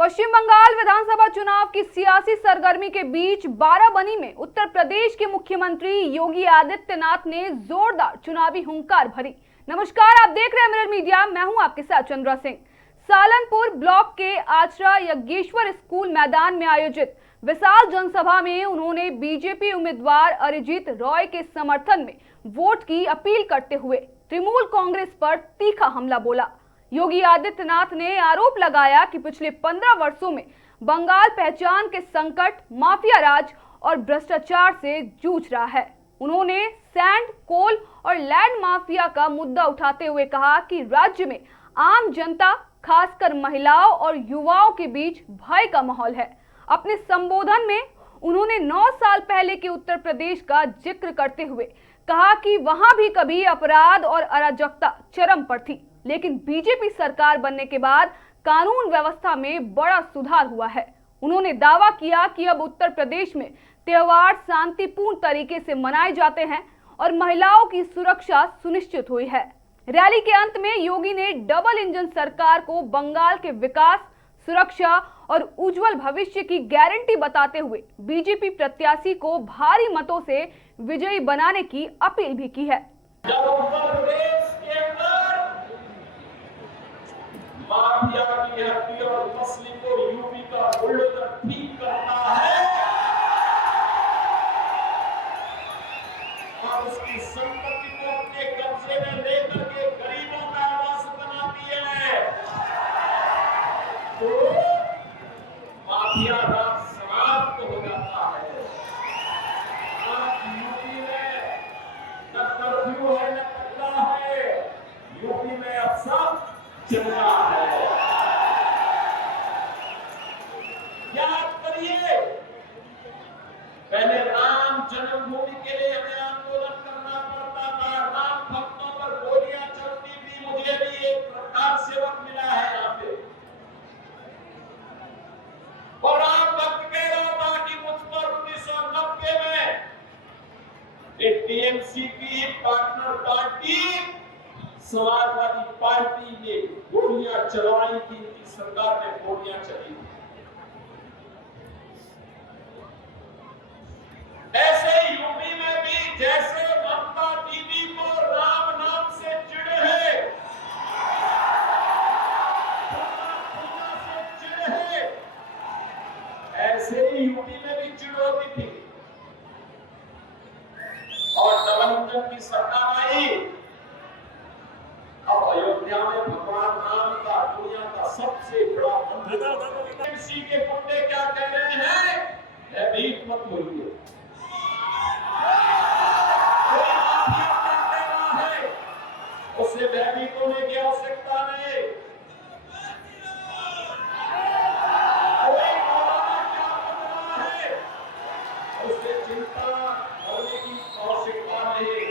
पश्चिम बंगाल विधानसभा चुनाव की सियासी सरगर्मी के बीच बाराबंकी में उत्तर प्रदेश के मुख्यमंत्री योगी आदित्यनाथ ने जोरदार चुनावी हुंकार भरी। नमस्कार, आप देख रहे हैं मिरर मीडिया, मैं हूं आपके साथ चंद्रा सिंह। सालनपुर ब्लॉक के आचरा यज्ञेश्वर स्कूल मैदान में आयोजित विशाल जनसभा में उन्होंने बीजेपी उम्मीदवार अरिजीत रॉय के समर्थन में वोट की अपील करते हुए तृणमूल कांग्रेस पर तीखा हमला बोला। योगी आदित्यनाथ ने आरोप लगाया कि पिछले 15 वर्षों में बंगाल पहचान के संकट, माफिया राज और भ्रष्टाचार से जूझ रहा है। उन्होंने सैंड, कोल और लैंड माफिया का मुद्दा उठाते हुए कहा कि राज्य में आम जनता, खासकर महिलाओं और युवाओं के बीच भय का माहौल है। अपने संबोधन में उन्होंने 9 साल पहले के उत्तर प्रदेश का जिक्र करते हुए कहा कि वहां भी कभी अपराध और अराजकता चरम पर थी, लेकिन बीजेपी सरकार बनने के बाद कानून व्यवस्था में बड़ा सुधार हुआ है। उन्होंने दावा किया कि अब उत्तर प्रदेश में त्योहार शांतिपूर्ण तरीके से मनाए जाते हैं और महिलाओं की सुरक्षा सुनिश्चित हुई है। रैली के अंत में योगी ने डबल इंजन सरकार को बंगाल के विकास, सुरक्षा और उज्जवल भविष्य की गारंटी बताते हुए बीजेपी प्रत्याशी को भारी मतों से विजयी बनाने की अपील भी की है। माफिया की हड्डी और मसली को यूपी का बुलडोजर ठीक करता है और उसकी संपत्ति को अपने कब्जे में लेकर के गरीबों का आवास बनाती है, तो माफिया राज समाप्त हो जाता है। आज यूपी में न कर्फ्यू है, न पल्ला है, यूपी में अब सब चल रहा है। याद करिए, पहले राम जन्मभूमि के लिए हमें आंदोलन करना पड़ता था, राम भक्तों पर गोलियां चलती थी। मुझे भी एक प्रकार सेवक मिला है यहाँ पे, और राम भक्त कह रहा था कि मुझ पर 1990 में एक टीएमसी की पार्टनर पार्टी समाजवादी पार्टी ने गोलियां चलवाई थी, इनकी सरकार ने गोलियां चली थी। ऐसे यूपी में भी जैसे ममता दीदी को राम नाम से चिढ़ है, पूजा से चिढ़ है, ऐसे ही यूपी में भी चिढ़ होती थी। और डबल इंजन की सरकार आई, अब अयोध्या में भगवान राम का दुनिया का सबसे बड़ा मंदिर। टीएमसी के गुंडे क्या कह रहे हैं? भयभीत मत होइए। कोई माफिया क्या कह रहा है, उसे भयभीत होने की आवश्यकता नहीं। कोई मौलाना क्या कर रहा है, उसे चिंता करने की आवश्यकता नहीं।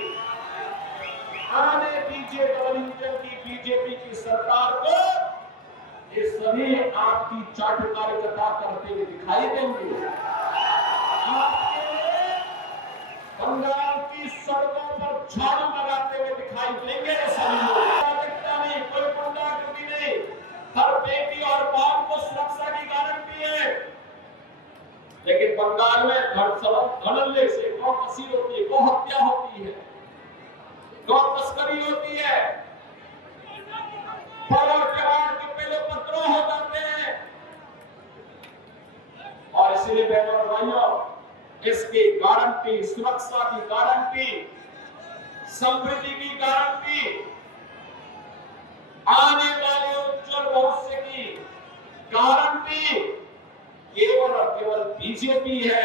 आने दीजिए डबल इंजन की बीजेपी की सरकार को, ये सभी आपकी चाटुकारिता करते हुए दिखाई देंगे। आपके बंगाल की सड़कों पर झाड़ू लगाते हुए दिखाई देंगे सभी लोग। नहीं, कोई गुंडागर्दी नहीं, हर बेटी और बाप को सुरक्षा की गारंटी है। लेकिन बंगाल में धड़ल्ले से गौ कसी होती है, गौ हत्या होती है, गौ तस्करी होती है, पर्व त्योहार के पहले उपद्रव हो जाते हैं। और इसलिए बहनों और भाइयों, इसकी गारंटी, सुरक्षा की गारंटी, समृद्धि की गारंटी, आने वाले उज्जवल भविष्य की गारंटी केवल और केवल बीजेपी है।